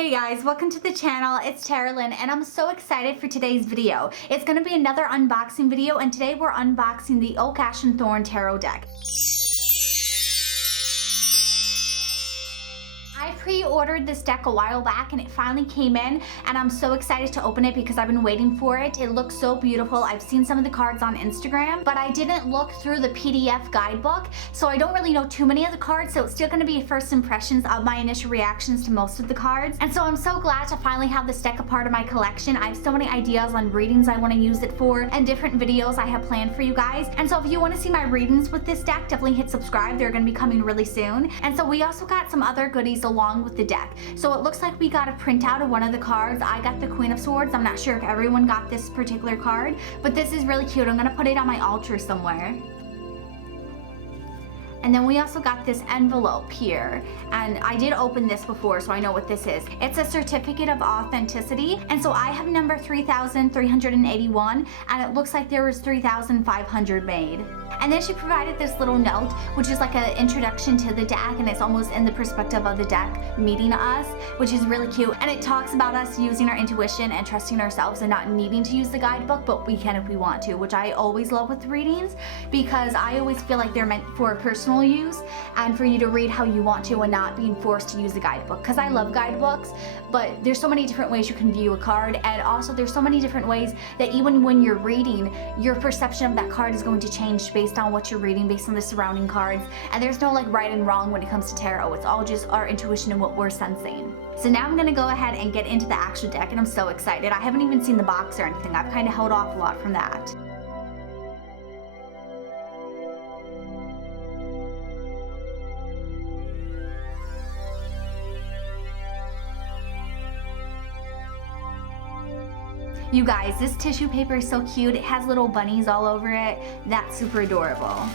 Hey guys, welcome to the channel. It's Carolyn and I'm so excited for today's video. It's going to be another unboxing video and today we're unboxing the 𝐹𝑑 and Thorn tarot deck. I pre-ordered this deck a while back and it finally came in and I'm so excited to open it because I've been waiting for it. It looks so beautiful. I've seen some of the cards on Instagram, but I didn't look through the PDF guidebook, so I don't really know too many of the cards, so it's still going to be first impressions of my initial reactions to most of the cards. And so I'm so glad to finally have this deck a part of my collection. I have so many ideas on readings I want to use it for and different videos I have planned for you guys. And so if you want to see my readings with this deck, definitely hit subscribe. They're going to be coming really soon. And so we also got some other goodies along with the deck. So it looks like we got a printout of one of the cards. I got the Queen of Swords. I'm not sure if everyone got this particular card, but this is really cute. I'm gonna put it on my altar somewhere. And then we also got this envelope here, and I did open this before, so I know what this is. It's a certificate of authenticity, and so I have number 3,381, and it looks like there was 3,500 made. And then she provided this little note, which is like an introduction to the deck, and it's almost in the perspective of the deck meeting us, which is really cute. And it talks about us using our intuition and trusting ourselves and not needing to use the guidebook, but we can if we want to, which I always love with readings because I always feel like they're meant for personal use and for you to read how you want to and not being forced to use the guidebook, because I love guidebooks, but there's so many different ways you can view a card, and also there's so many different ways that even when you're reading, your perception of that card is going to change based on what you're reading, based on the surrounding cards. And there's no like right and wrong when it comes to tarot. It's all just our intuition and what we're sensing. So now I'm gonna go ahead and get into the actual deck, and I'm so excited. I haven't even seen the box or anything. I've kind of held off a lot from that. You guys, this tissue paper is so cute. It has little bunnies all over it. That's super adorable.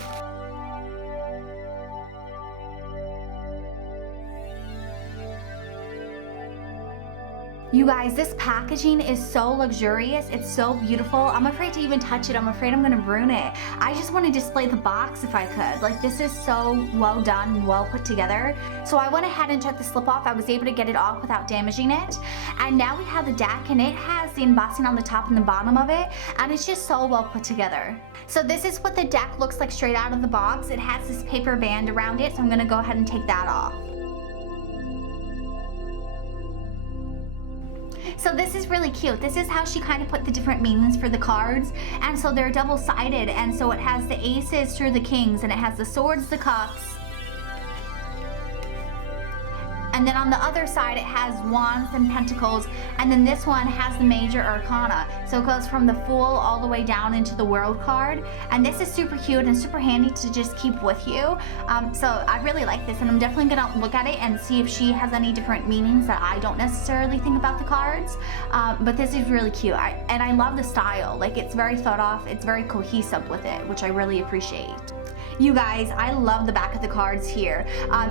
You guys, this packaging is so luxurious. It's so beautiful. I'm afraid to even touch it. I'm afraid I'm gonna ruin it. I just want to display the box if I could. Like, this is so well done and well put together. So I went ahead and took the slip off. I was able to get it off without damaging it. And now we have the deck, and it has the embossing on the top and the bottom of it, and it's just so well put together. So this is what the deck looks like straight out of the box. It has this paper band around it, so I'm gonna go ahead and take that off. So this is really cute. This is how she kind of put the different meanings for the cards. And so they're double-sided, and so it has the aces through the kings, and it has the swords, the cups. And then on the other side, it has wands and pentacles. And then this one has the major arcana. So it goes from the Fool all the way down into the World card. And this is super cute and super handy to just keep with you. So I really like this, and I'm definitely gonna look at it and see if she has any different meanings that I don't necessarily think about the cards. But this is really cute. And I love the style. Like, it's very thought off. It's very cohesive with it, which I really appreciate. You guys, I love the back of the cards here.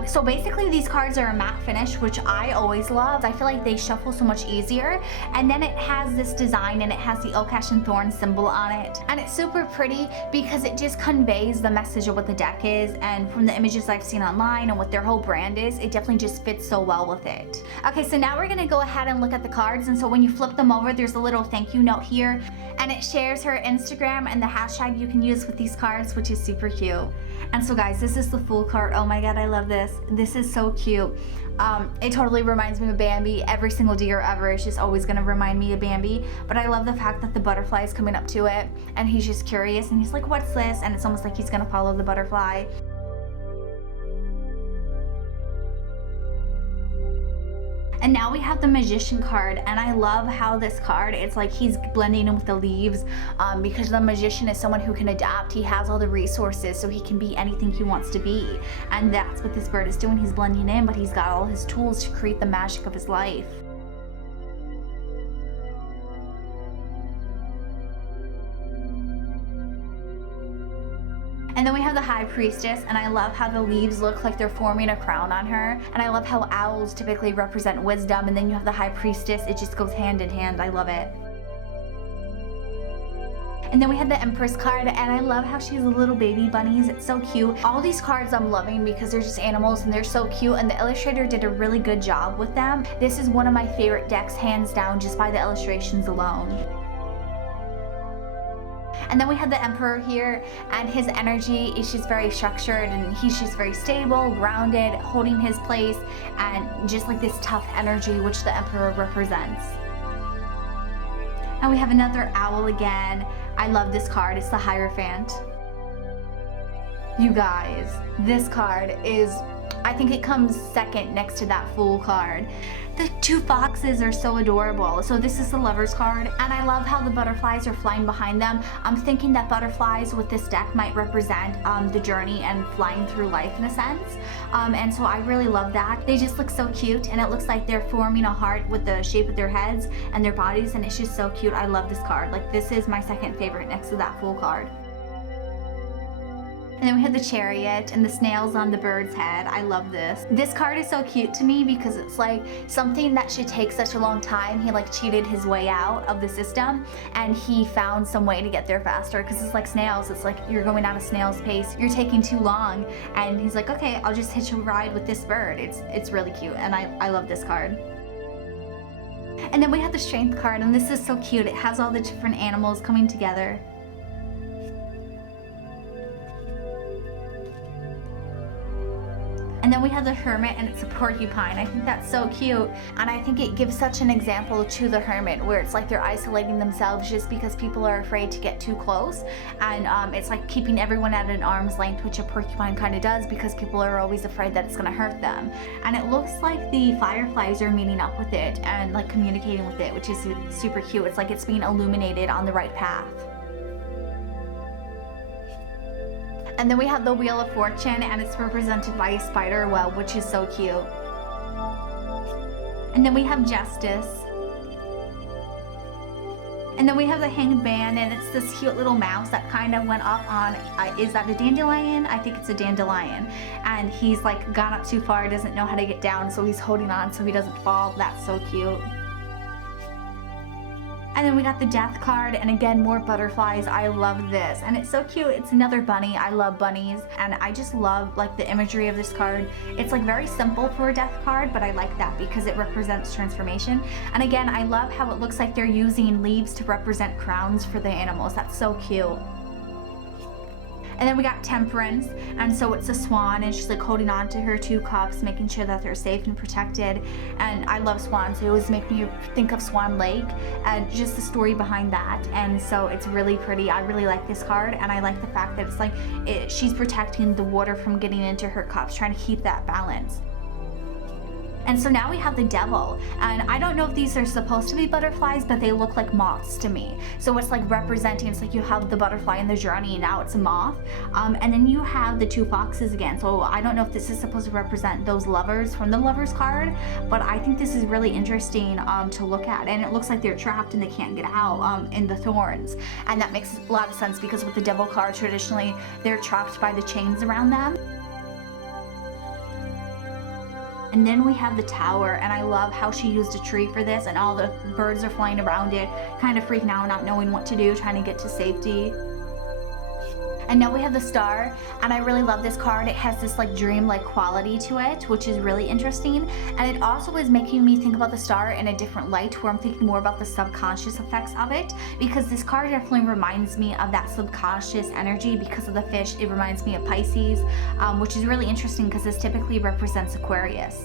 So basically these cards are a matte finish, which I always love. I feel like they shuffle so much easier. And then it has this design, and it has the 𝐹𝑑 and Thorn symbol on it. And it's super pretty because it just conveys the message of what the deck is, and from the images I've seen online and what their whole brand is, it definitely just fits so well with it. Okay, so now we're gonna go ahead and look at the cards. And so when you flip them over, there's a little thank you note here, and it shares her Instagram and the hashtag you can use with these cards, which is super cute. And so guys, this is the Fool card. Oh my god, I love this. This is so cute. It totally reminds me of Bambi. Every single deer ever is just always gonna remind me of Bambi. But I love the fact that the butterfly is coming up to it, and he's just curious, and he's like, what's this? And it's almost like he's gonna follow the butterfly. And now we have the Magician card, and I love how this card, it's like he's blending in with the leaves, because the Magician is someone who can adapt. He has all the resources, so he can be anything he wants to be. And that's what this bird is doing. He's blending in, but he's got all his tools to create the magic of his life. And then we have the High Priestess, and I love how the leaves look like they're forming a crown on her. And I love how owls typically represent wisdom, and then you have the High Priestess. It just goes hand in hand. I love it. And then we have the Empress card, and I love how she has little baby bunnies. It's so cute. All these cards I'm loving because they're just animals and they're so cute, and the illustrator did a really good job with them. This is one of my favorite decks, hands down, just by the illustrations alone. And then we have the Emperor here, and his energy is just very structured, and he's just very stable, grounded, holding his place, and just like this tough energy which the Emperor represents. And we have another owl again. I love this card. It's the Hierophant. You guys, this card is, I think it comes second next to that Fool card. The two foxes are so adorable. So this is the Lovers card, and I love how the butterflies are flying behind them. I'm thinking that butterflies with this deck might represent the journey and flying through life in a sense. And so I really love that. They just look so cute, and it looks like they're forming a heart with the shape of their heads and their bodies, and it's just so cute. I love this card. Like, this is my second favorite next to that Fool card. And then we have the Chariot and the snails on the bird's head. I love this. This card is so cute to me because it's like something that should take such a long time. He like cheated his way out of the system, and he found some way to get there faster, because it's like snails. It's like you're going at a snail's pace. You're taking too long. And he's like, okay, I'll just hitch a ride with this bird. It's really cute, and I love this card. And then we have the Strength card, and this is so cute. It has all the different animals coming together. And then we have the Hermit, and it's a porcupine. I think that's so cute, and I think it gives such an example to the Hermit, where it's like they're isolating themselves just because people are afraid to get too close, and it's like keeping everyone at an arm's length, which a porcupine kind of does, because people are always afraid that it's going to hurt them. And it looks like the fireflies are meeting up with it and like communicating with it, which is super cute. It's like it's being illuminated on the right path. And then we have the Wheel of Fortune, and it's represented by a spider web, which is so cute. And then we have Justice. And then we have the Hanged Man, and it's this cute little mouse that kind of went up on, is that a dandelion? I think it's a dandelion. And he's like gone up too far, doesn't know how to get down, so he's holding on so he doesn't fall. That's so cute. And then we got the Death card, and again, more butterflies. I love this, and it's so cute. It's another bunny. I love bunnies, and I just love like the imagery of this card. It's like very simple for a Death card, but I like that because it represents transformation. And again, I love how it looks like they're using leaves to represent crowns for the animals. That's so cute. And then we got Temperance, and so it's a swan, and she's like holding on to her two cups, making sure that they're safe and protected. And I love swans. It always make me think of Swan Lake and just the story behind that. And so it's really pretty. I really like this card, and I like the fact that it's like she's protecting the water from getting into her cups, trying to keep that balance. And so now we have the Devil, and I don't know if these are supposed to be butterflies, but they look like moths to me. So it's like representing, it's like you have the butterfly in the journey, and now it's a moth. And then you have the two foxes again. So I don't know if this is supposed to represent those lovers from the Lovers card, but I think this is really interesting to look at. And it looks like they're trapped and they can't get out in the thorns. And that makes a lot of sense because with the Devil card, traditionally, they're trapped by the chains around them. And then we have the Tower, and I love how she used a tree for this, and all the birds are flying around it, kind of freaking out, not knowing what to do, trying to get to safety. And now we have the Star, and I really love this card. It has this like dream-like quality to it, which is really interesting. And it also is making me think about the star in a different light, where I'm thinking more about the subconscious effects of it, because this card definitely reminds me of that subconscious energy because of the fish. It reminds me of Pisces, which is really interesting because this typically represents Aquarius.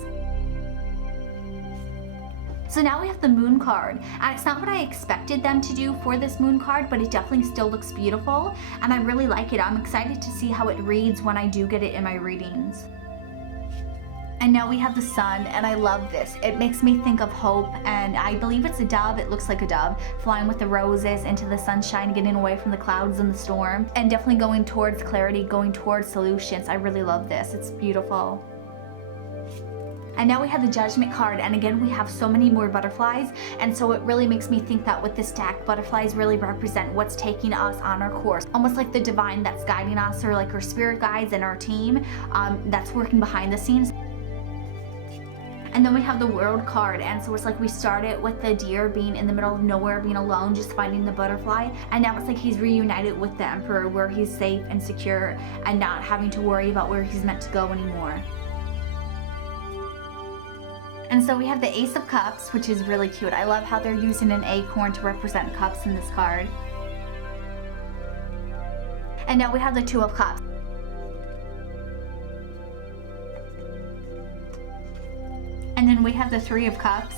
So now we have the Moon card, and it's not what I expected them to do for this Moon card, but it definitely still looks beautiful, and I really like it. I'm excited to see how it reads when I do get it in my readings. And now we have the Sun, and I love this. It makes me think of hope, and I believe it's a dove. It looks like a dove flying with the roses into the sunshine, getting away from the clouds and the storm, and definitely going towards clarity, going towards solutions. I really love this. It's beautiful. And now we have the Judgment card, and again we have so many more butterflies, and so it really makes me think that with this deck, butterflies really represent what's taking us on our course, almost like the divine that's guiding us, or like our spirit guides and our team that's working behind the scenes. And And then we have the World card, and so it's like we started with the deer being in the middle of nowhere, being alone, just finding the butterfly, and now it's like he's reunited with the Emperor where he's safe and secure and not having to worry about where he's meant to go anymore. And so we have the Ace of Cups, which is really cute. I love how they're using an acorn to represent cups in this card. And now we have the Two of Cups. And then we have the Three of Cups.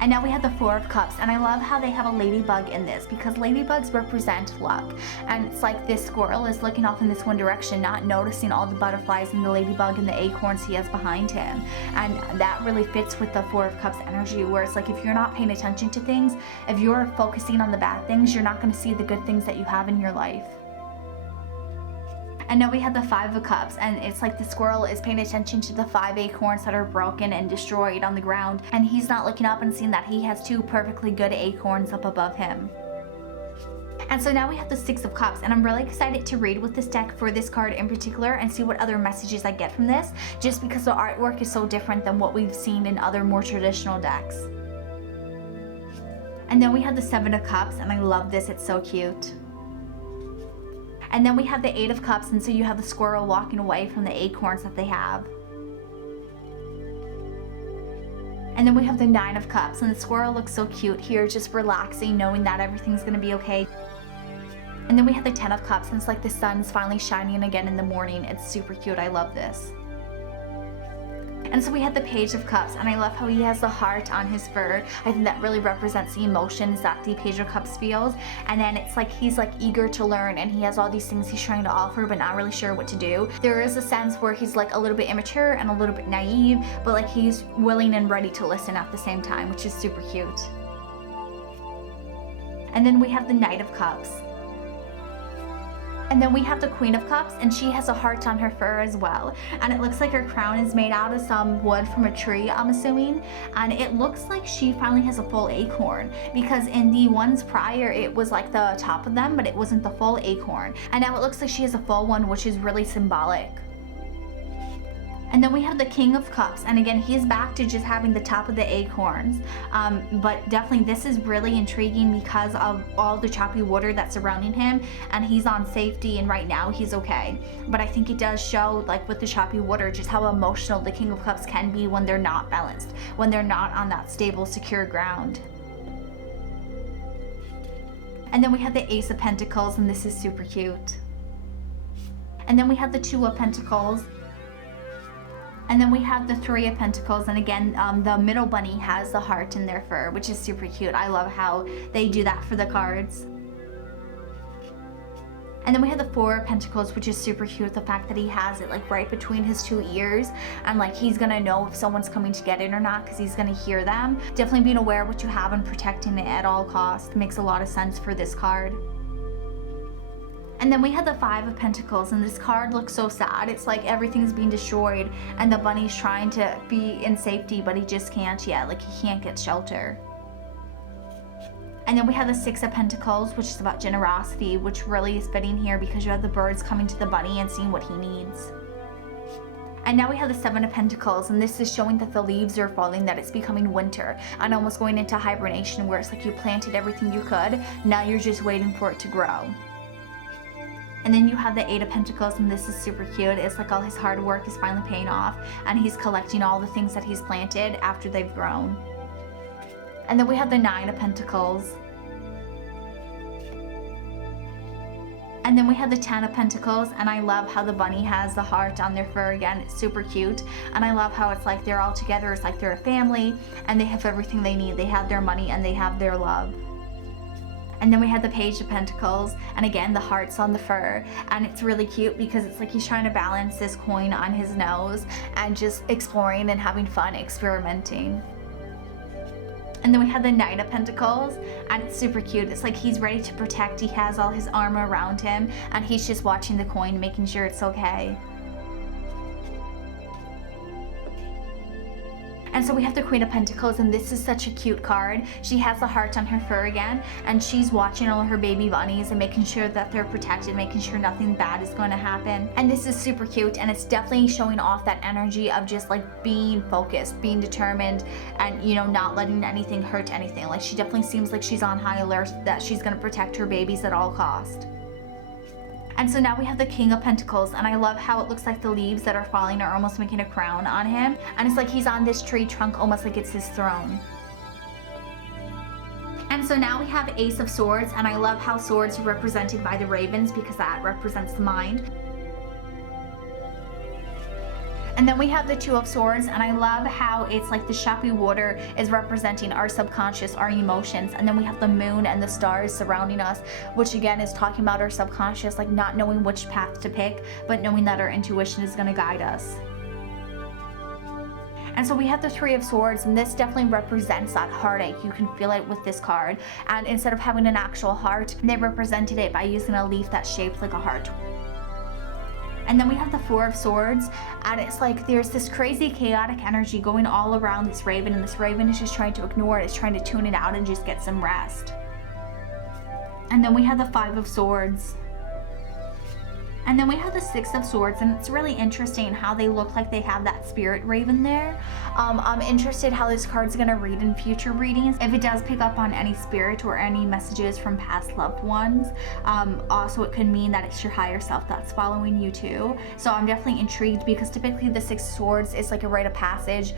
And now we have the Four of Cups. And I love how they have a ladybug in this because ladybugs represent luck. And it's like this squirrel is looking off in this one direction, not noticing all the butterflies and the ladybug and the acorns he has behind him. And that really fits with the Four of Cups energy, where it's like if you're not paying attention to things, if you're focusing on the bad things, you're not going to see the good things that you have in your life. And now we have the Five of Cups, and it's like the squirrel is paying attention to the 5 acorns that are broken and destroyed on the ground, and he's not looking up and seeing that he has 2 perfectly good acorns up above him. And so now we have the Six of Cups, and I'm really excited to read with this deck for this card in particular and see what other messages I get from this, just because the artwork is so different than what we've seen in other more traditional decks. And then we have the Seven of Cups, and I love this, it's so cute. And then we have the Eight of Cups, and so you have the squirrel walking away from the acorns that they have. And then we have the Nine of Cups, and the squirrel looks so cute here, just relaxing, knowing that everything's gonna be okay. And then we have the 10 of Cups, and it's like the sun's finally shining again in the morning. It's super cute, I love this. And so we have the Page of Cups, and I love how he has the heart on his fur. I think that really represents the emotions that the Page of Cups feels. And then it's like he's like eager to learn, and he has all these things he's trying to offer but not really sure what to do. There is a sense where he's like a little bit immature and a little bit naive, but like he's willing and ready to listen at the same time, which is super cute. And then we have the Knight of Cups. And then we have the Queen of Cups, and she has a heart on her fur as well. And it looks like her crown is made out of some wood from a tree, I'm assuming. And it looks like she finally has a full acorn, because in the ones prior, it was like the top of them, but it wasn't the full acorn. And now it looks like she has a full one, which is really symbolic. And then we have the King of Cups, and again, he's back to just having the top of the acorns. But definitely this is really intriguing because of all the choppy water that's surrounding him, and he's on safety, and right now he's okay. But I think it does show, like with the choppy water, just how emotional the King of Cups can be when they're not balanced, when they're not on that stable, secure ground. And then we have the Ace of Pentacles, and this is super cute. And then we have the Two of Pentacles. And then we have the Three of Pentacles, and again, the middle bunny has the heart in their fur, which is super cute. I love how they do that for the cards. And then we have the Four of Pentacles, which is super cute. The fact that he has it like right between his 2 ears, and like he's gonna know if someone's coming to get it or not because he's gonna hear them. Definitely being aware of what you have and protecting it at all costs makes a lot of sense for this card. And then we had the Five of Pentacles, and this card looks so sad. It's like everything's being destroyed, and the bunny's trying to be in safety, but he just can't yet. Like he can't get shelter. And then we have the Six of Pentacles, which is about generosity, which really is fitting here because you have the birds coming to the bunny and seeing what he needs. And now we have the Seven of Pentacles, and this is showing that the leaves are falling, that it's becoming winter and almost going into hibernation, where it's like you planted everything you could, now you're just waiting for it to grow. And then you have the Eight of Pentacles, and this is super cute. It's like all his hard work is finally paying off, and he's collecting all the things that he's planted after they've grown. And then we have the Nine of Pentacles. And then we have the 10 of Pentacles, and I love how the bunny has the heart on their fur again. It's super cute. And I love how it's like they're all together. It's like they're a family, and they have everything they need. They have their money, and they have their love. And then we have the Page of Pentacles, and again, the heart's on the fur, and it's really cute because it's like he's trying to balance this coin on his nose and just exploring and having fun experimenting. And then we have the Knight of Pentacles, and it's super cute. It's like he's ready to protect. He has all his armor around him, and he's just watching the coin, making sure it's okay. And so we have the Queen of Pentacles, and this is such a cute card. She has the heart on her fur again, and she's watching all her baby bunnies and making sure that they're protected, making sure nothing bad is going to happen. And this is super cute, and it's definitely showing off that energy of just like being focused, being determined, and you know, not letting anything hurt anything. Like she definitely seems like she's on high alert, that she's going to protect her babies at all cost. And so now we have the King of Pentacles, and I love how it looks like the leaves that are falling are almost making a crown on him. And it's like he's on this tree trunk, almost like it's his throne. And so now we have Ace of Swords, and I love how swords are represented by the ravens because that represents the mind. And then we have the Two of Swords, and I love how it's like the choppy water is representing our subconscious, our emotions. And then we have the moon and the stars surrounding us, which again is talking about our subconscious, like not knowing which path to pick, but knowing that our intuition is going to guide us. And so we have the Three of Swords, and this definitely represents that heartache. You can feel it with this card. And instead of having an actual heart, they represented it by using a leaf that's shaped like a heart. And then we have the Four of Swords, and it's like there's this crazy chaotic energy going all around this raven, and this raven is just trying to ignore it, it's trying to tune it out and just get some rest. And then we have the Five of Swords. And then we have the Six of Swords, and it's really interesting how they look like they have that spirit raven there. I'm interested how this card's gonna read in future readings, if it does pick up on any spirit or any messages from past loved ones. Also, it could mean that it's your higher self that's following you too. So I'm definitely intrigued, because typically the Six of Swords is like a rite of passage,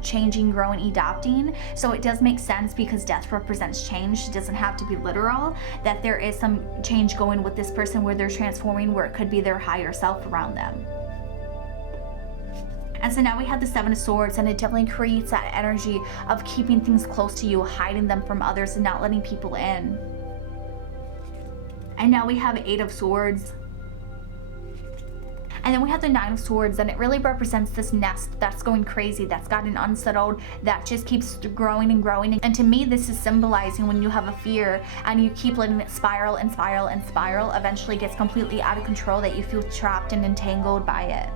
changing, growing, adopting. So it does make sense, because death represents change. It doesn't have to be literal, that there is some change going with this person where they're transforming, where it could be their higher self around them. And so now we have the Seven of Swords, and it definitely creates that energy of keeping things close to you, hiding them from others, and not letting people in. And now we have Eight of Swords. And then we have the Nine of Swords, and it really represents this nest that's going crazy, that's gotten unsettled, that just keeps growing and growing. And to me, this is symbolizing when you have a fear and you keep letting it spiral and spiral and spiral, eventually gets completely out of control, that you feel trapped and entangled by it.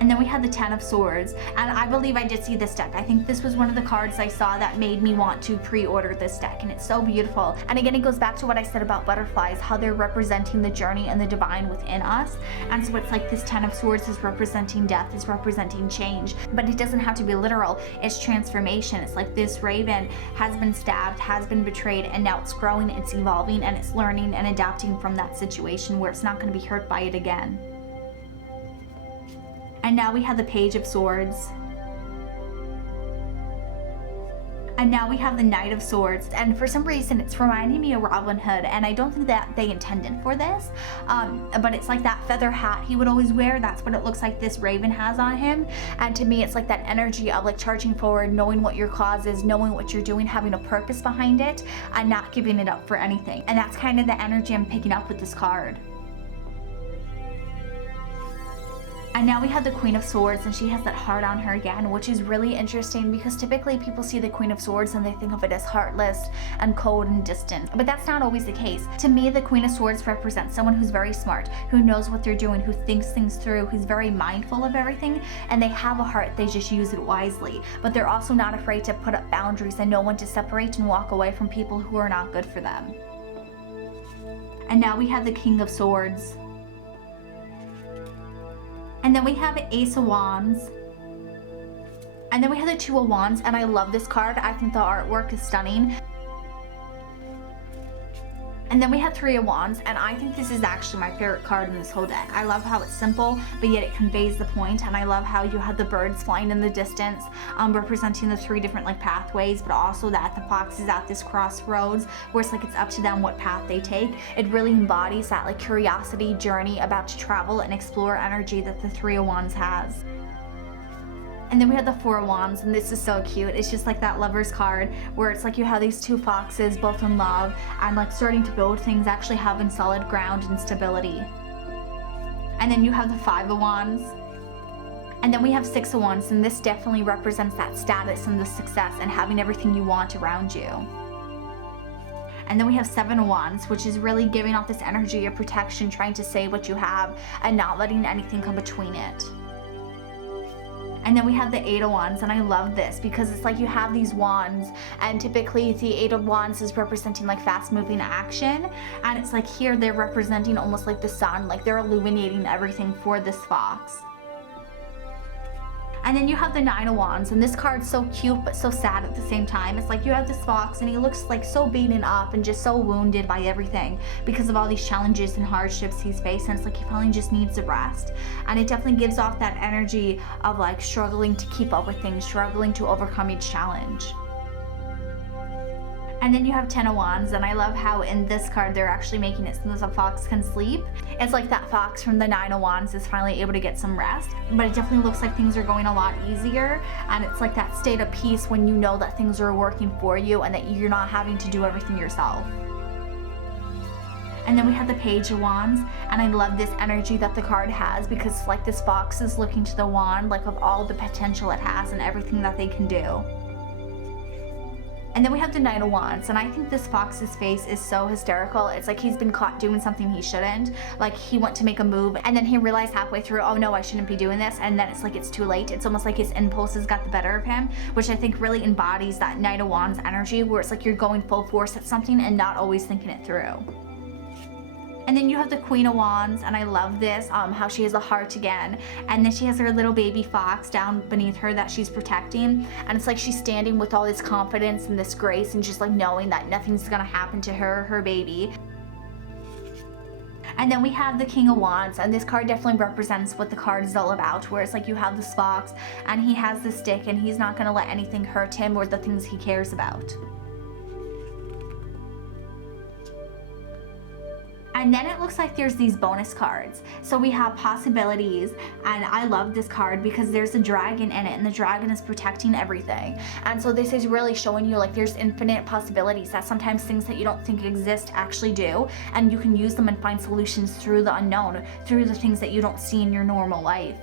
And then we had the Ten of Swords, and I believe I did see this deck. I think this was one of the cards I saw that made me want to pre-order this deck, and it's so beautiful. And again, it goes back to what I said about butterflies, how they're representing the journey and the divine within us. And so it's like this Ten of Swords is representing death, is representing change, but it doesn't have to be literal. It's transformation. It's like this raven has been stabbed, has been betrayed, and now it's growing, it's evolving, and it's learning and adapting from that situation where it's not going to be hurt by it again. And now we have the Page of Swords. And now we have the Knight of Swords, and for some reason it's reminding me of Robin Hood, and I don't think that they intended for this, but it's like that feather hat he would always wear. That's what it looks like this raven has on him. And to me, it's like that energy of like charging forward, knowing what your cause is, knowing what you're doing, having a purpose behind it, and not giving it up for anything. And that's kind of the energy I'm picking up with this card. And now we have the Queen of Swords, and she has that heart on her again, which is really interesting, because typically people see the Queen of Swords and they think of it as heartless and cold and distant, but that's not always the case. To me, the Queen of Swords represents someone who's very smart, who knows what they're doing, who thinks things through, who's very mindful of everything, and they have a heart, they just use it wisely. But they're also not afraid to put up boundaries and know when to separate and walk away from people who are not good for them. And now we have the King of Swords. And then we have Ace of Wands. And then we have the Two of Wands, and I love this card. I think the artwork is stunning. And then we have Three of Wands, and I think this is actually my favorite card in this whole deck. I love how it's simple, but yet it conveys the point, and I love how you have the birds flying in the distance, representing the three different like pathways, but also that the fox is at this crossroads where it's like it's up to them what path they take. It really embodies that like curiosity, journey, about to travel and explore energy that the Three of Wands has. And then we have the Four of Wands, and this is so cute. It's just like that lover's card where it's like you have these two foxes both in love and like starting to build things, actually having solid ground and stability. And then you have the Five of Wands. And then we have Six of Wands, and this definitely represents that status and the success and having everything you want around you. And then we have Seven of Wands, which is really giving off this energy of protection, trying to save what you have and not letting anything come between it. And then we have the Eight of Wands, and I love this because it's like you have these wands, and typically the Eight of Wands is representing like fast moving action, and it's like here they're representing almost like the sun, like they're illuminating everything for this fox. And then you have the Nine of Wands, and this card's so cute but so sad at the same time. It's like you have this fox and he looks like so beaten up and just so wounded by everything because of all these challenges and hardships he's faced, and it's like he probably just needs a rest. And it definitely gives off that energy of like struggling to keep up with things, struggling to overcome each challenge. And then you have Ten of Wands, and I love how in this card they're actually making it so that the fox can sleep. It's like that fox from the Nine of Wands is finally able to get some rest, but it definitely looks like things are going a lot easier, and it's like that state of peace when you know that things are working for you and that you're not having to do everything yourself. And then we have the Page of Wands, and I love this energy that the card has because like this fox is looking to the wand like of all the potential it has and everything that they can do. And then we have the Knight of Wands, and I think this fox's face is so hysterical. It's like he's been caught doing something he shouldn't. Like he went to make a move and then he realized halfway through, oh no, I shouldn't be doing this. And then it's like it's too late. It's almost like his impulses got the better of him, which I think really embodies that Knight of Wands energy where it's like you're going full force at something and not always thinking it through. And then you have the Queen of Wands, and I love this, how she has a heart again, and then she has her little baby fox down beneath her that she's protecting, and it's like she's standing with all this confidence and this grace and just like knowing that nothing's gonna happen to her baby. And then we have the King of Wands, and this card definitely represents what the card is all about, where it's like you have this fox and he has the stick and he's not gonna let anything hurt him or the things he cares about. And then it looks like there's these bonus cards. So we have possibilities, and I love this card because there's a dragon in it, and the dragon is protecting everything. And so this is really showing you like there's infinite possibilities, that sometimes things that you don't think exist actually do, and you can use them and find solutions through the unknown, through the things that you don't see in your normal life.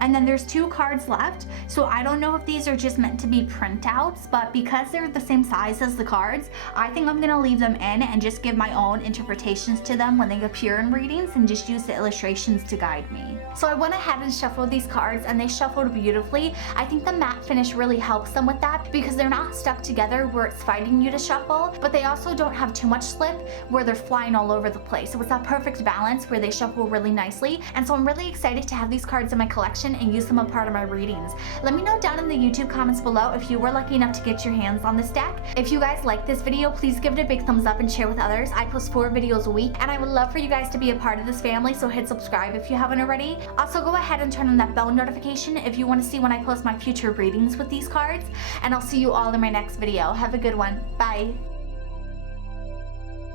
And then there's 2 cards left, so I don't know if these are just meant to be printouts, but because they're the same size as the cards, I think I'm gonna leave them in and just give my own interpretations to them when they appear in readings and just use the illustrations to guide me. So I went ahead and shuffled these cards, and they shuffled beautifully. I think the matte finish really helps them with that because they're not stuck together where it's fighting you to shuffle, but they also don't have too much slip where they're flying all over the place. So it's that perfect balance where they shuffle really nicely, and so I'm really excited to have these cards in my collection and use them a part of my readings. Let me know down in the YouTube comments below if you were lucky enough to get your hands on this deck. If you guys like this video, please give it a big thumbs up and share with others. I post 4 videos a week, and I would love for you guys to be a part of this family, so hit subscribe if you haven't already. Also, go ahead and turn on that bell notification if you want to see when I post my future readings with these cards, and I'll see you all in my next video. Have a good one. Bye.